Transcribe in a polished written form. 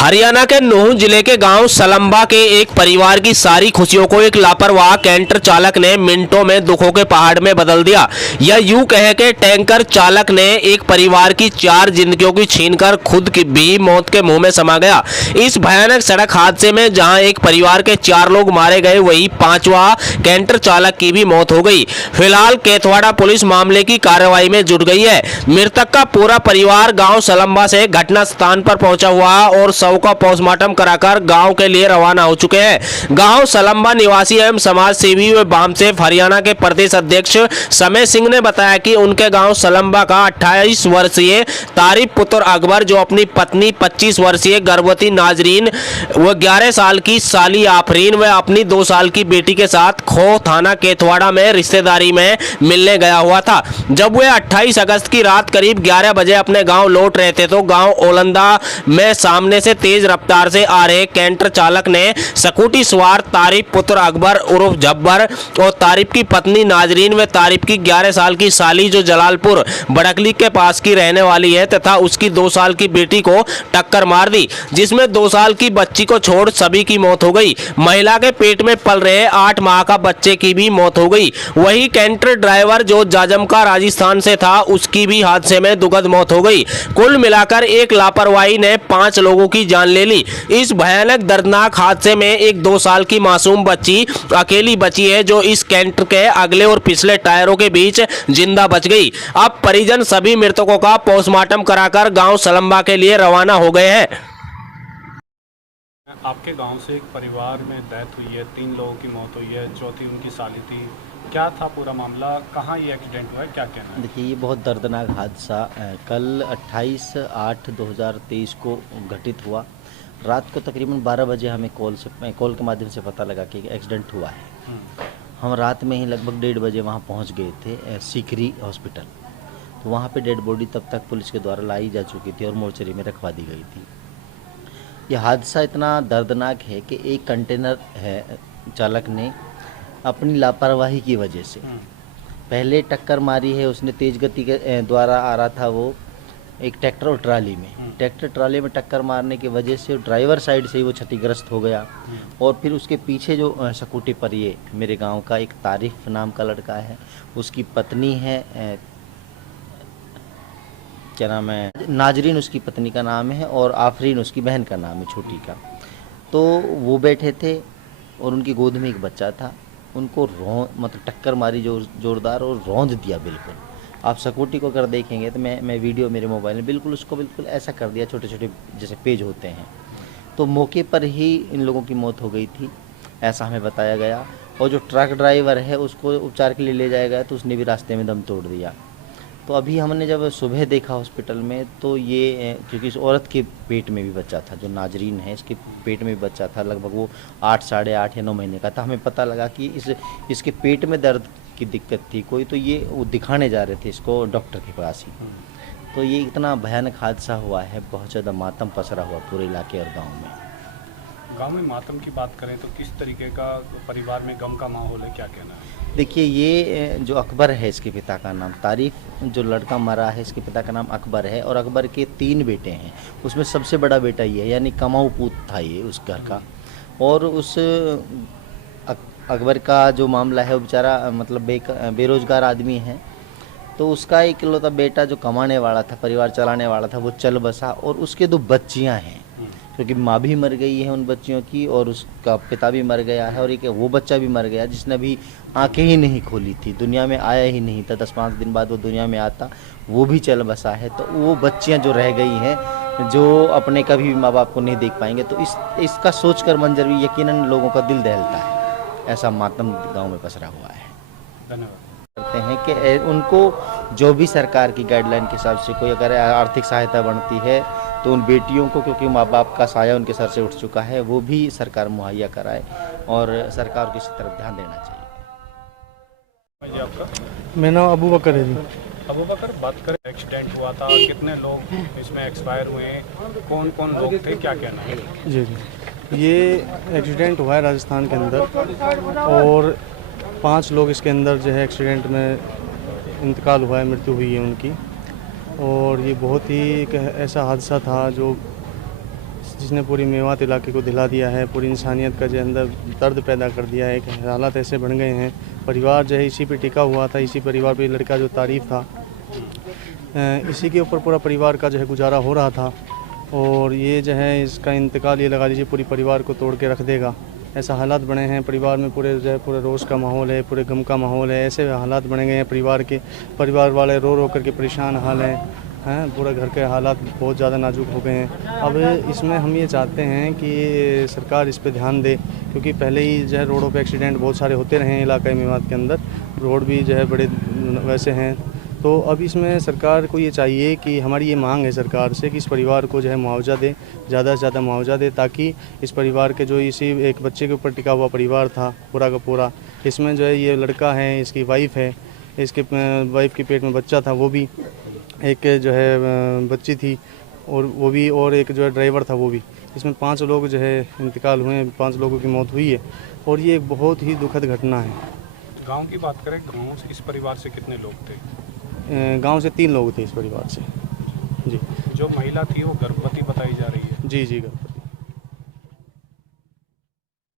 हरियाणा के नूंह जिले के गांव सलंबा के एक परिवार की सारी खुशियों को एक लापरवाह कैंटर चालक ने मिनटों में दुखों के पहाड़ में बदल दिया। यह यूं कह के टैंकर चालक ने एक परिवार की 4 जिंदगियों की छीनकर खुद की भी मौत के मुंह में समा गया। इस भयानक सड़क हादसे में जहां एक परिवार के 4 लोग मारे गए, वहीं 5वां कैंटर चालक की भी मौत हो गई। फिलहाल केथवाड़ा पुलिस मामले की कार्रवाई में जुट गई है। मृतक का पूरा परिवार गाँव सलंबा से घटना स्थान पर पहुंचा हुआ और शव का पोस्टमार्टम कराकर गांव के लिए रवाना हो चुके हैं। गांव सलंबा निवासी एवं समाज सेवी व वामसेफ हरियाणा के प्रदेश अध्यक्ष समय सिंह ने बताया कि उनके गांव सलंबा का 28 वर्षीय तारिफ पुत्र अकबर, जो अपनी पत्नी 25 वर्षीय गर्भवती नाजरीन व 11 साल की साली आफरीन व अपनी 2 साल की बेटी के साथ खो थाना केथवाड़ा में रिश्तेदारी में मिलने गया हुआ था। जब वे 28 अगस्त की रात करीब 11 बजे अपने गांव लौट रहे थे तो गांव ओलंदा में सामने से तेज रफ्तार से आ रहे कैंटर चालक ने स्कूटी सवार तारिफ पुत्र अकबर उर्फ जब्बर और तारिफ की पत्नी नाजरीन व तारिफ की 11 साल की साली, जो जलालपुर बड़कली के पास की रहने वाली है, तथा उसकी 2 साल की बेटी को टक्कर मार दी, जिसमें 2 साल की बच्ची को छोड़ सभी की मौत हो गई। महिला के पेट में पल रहे 8 माह का बच्चे की भी मौत हो गई। वही कैंटर ड्राइवर जो जाजमका राजस्थान से था, उसकी भी हादसे में दुखद मौत हो गई। कुल मिलाकर एक लापरवाही ने 5 लोगों की जान ले ली। इस भयानक दर्दनाक हादसे में एक 2 साल की मासूम बच्ची अकेली बची है, जो इस कैंटर के अगले और पिछले टायरों के बीच जिंदा बच गई। अब परिजन सभी मृतकों का पोस्टमार्टम कराकर गांव सलंबा के लिए रवाना हो गए हैं। आपके गांव से एक परिवार में डेथ हुई है, 3 लोगों की मौत हुई है, चौथी उनकी साली थी। क्या था पूरा मामला, कहाँ ये एक्सीडेंट हुआ है, क्या कहना है? देखिए, ये बहुत दर्दनाक हादसा कल 28/8/2023 को घटित हुआ। रात को तकरीबन 12 बजे हमें कॉल के माध्यम से पता लगा कि एक्सीडेंट हुआ है। हम रात में ही लगभग 1:30 बजे वहाँ पहुँच गए थे सीकरी हॉस्पिटल। तो वहाँ पे डेड बॉडी तब तक पुलिस के द्वारा लाई जा चुकी थी और मोर्चरी में रखवा दी गई थी। यह हादसा इतना दर्दनाक है कि एक कंटेनर है चालक ने अपनी लापरवाही की वजह से पहले टक्कर मारी है। उसने तेज गति के द्वारा आ रहा था वो एक ट्रैक्टर और ट्राली में, ट्रैक्टर ट्राली में टक्कर मारने की वजह से ड्राइवर साइड से ही वो क्षतिग्रस्त हो गया। और फिर उसके पीछे जो स्कूटी पर ये मेरे गांव का एक तारिफ नाम का लड़का है, उसकी पत्नी है, क्या नाम है, नाजरीन उसकी पत्नी का नाम है और आफरीन उसकी बहन का नाम है, छोटी का। तो वो बैठे थे और उनकी गोद में एक बच्चा था। उनको मतलब टक्कर मारी जोरदार और रौंद दिया बिल्कुल। आप स्कूटी को अगर देखेंगे तो मैं वीडियो मेरे मोबाइल में बिल्कुल उसको बिल्कुल ऐसा कर दिया, छोटे छोटे जैसे पेज होते हैं। तो मौके पर ही इन लोगों की मौत हो गई थी, ऐसा हमें बताया गया। और जो ट्रक ड्राइवर है उसको उपचार के लिए ले जाया गया तो उसने भी रास्ते में दम तोड़ दिया। तो अभी हमने जब सुबह देखा हॉस्पिटल में तो ये क्योंकि इस औरत के पेट में भी बच्चा था, जो नाजरीन है इसके पेट में भी बच्चा था, लगभग वो 8, साढ़े 8 या 9 महीने का था। हमें पता लगा कि इसके पेट में दर्द की दिक्कत थी कोई, तो ये वो दिखाने जा रहे थे इसको डॉक्टर के पास ही। तो ये इतना भयानक हादसा हुआ है, बहुत ज़्यादा मातम पसरा हुआ पूरे इलाके और गाँव में। गांव में मातम की बात करें तो किस तरीके का परिवार में गम का माहौल है, क्या कहना है? देखिए, ये जो अकबर है, इसके पिता का नाम तारिफ, जो लड़का मरा है इसके पिता का नाम अकबर है और अकबर के 3 बेटे हैं। उसमें सबसे बड़ा बेटा ये है, यानी कमाऊ पूत था ये उस घर का। और उस अकबर का जो मामला है वो बेचारा मतलब बेरोजगार आदमी है। तो उसका इकलौता बेटा जो कमाने वाला था, परिवार चलाने वाला था, वो चल बसा। और उसके 2 बच्चियां हैं, क्योंकि माँ भी मर गई है उन बच्चियों की और उसका पिता भी मर गया है और एक वो बच्चा भी मर गया जिसने अभी आंखें ही नहीं खोली थी, दुनिया में आया ही नहीं था। 10-5 दिन बाद वो दुनिया में आता, वो भी चल बसा है। तो वो बच्चियाँ जो रह गई हैं, जो अपने कभी भी माँ बाप को नहीं देख पाएंगे, तो इसका सोचकर मंजर भी यकीनन लोगों का दिल दहलता है। ऐसा मातम गाँव में पसरा हुआ है। धन्यवाद। करते हैं कि उनको जो भी सरकार की गाइडलाइन के हिसाब से कोई अगर आर्थिक सहायता बनती है तो उन बेटियों को, क्योंकि माँ बाप का साया उनके सर से उठ चुका है, वो भी सरकार मुहैया कराए और सरकार को इसी तरफ ध्यान देना चाहिए। जी, आपका? मेरा नाम अबू बकर है जी। अबू बकर, बात करें, एक्सीडेंट हुआ था, कितने लोग इसमें एक्सपायर हुए हैं, कौन कौन लोग थे, क्या कहना है? जी, ये एक्सीडेंट हुआ है राजस्थान के अंदर और 5 लोग इसके अंदर जो है एक्सीडेंट में इंतकाल हुआ है, मृत्यु हुई है उनकी। और ये बहुत ही एक ऐसा हादसा था जो जिसने पूरी मेवात इलाके को दिला दिया है, पूरी इंसानियत का जो अंदर दर्द पैदा कर दिया है। कि हालात ऐसे बन गए हैं, परिवार जो है इसी पे टिका हुआ था, इसी परिवार पे लड़का जो तारीफ़ था, इसी के ऊपर पूरा परिवार का जो है गुजारा हो रहा था। और ये जो है इसका इंतकाल, ये लगा लीजिए पूरी परिवार को तोड़ के रख देगा। ऐसा हालात बने हैं परिवार में, पूरे जो है पूरे रोज़ का माहौल है, पूरे गम का माहौल है। ऐसे हालात बने गए हैं परिवार के, परिवार वाले रो रो करके परेशान हाल हैं, पूरा घर के हालात बहुत ज़्यादा नाजुक हो गए हैं। अब इसमें हम ये चाहते हैं कि सरकार इस पे ध्यान दे, क्योंकि पहले ही जो है रोडों पे एक्सीडेंट बहुत सारे होते रहे हैं इलाका मेवात के अंदर, रोड भी जो है बड़े वैसे हैं। तो अब इसमें सरकार को ये चाहिए कि हमारी ये मांग है सरकार से कि इस परिवार को जो है मुआवजा दे, ज़्यादा से ज़्यादा मुआवजा दे, ताकि इस परिवार के जो इसी एक बच्चे के ऊपर टिका हुआ परिवार था पूरा का पूरा, इसमें जो है ये लड़का है, इसकी वाइफ है, इसके वाइफ के पेट में बच्चा था, वो भी एक जो है बच्ची थी, और वो भी, और एक जो है ड्राइवर था वो भी। इसमें 5 लोग जो है इंतकाल हुए हैं, 5 लोगों की मौत हुई है, और ये एक बहुत ही दुखद घटना है। गांव की बात करें, गांव से इस परिवार से कितने लोग थे? गांव से 3 लोग थे इस परिवार से। जी। जो महिला थी वो गर्भवती बताई जा रही है। जी गर्भवती।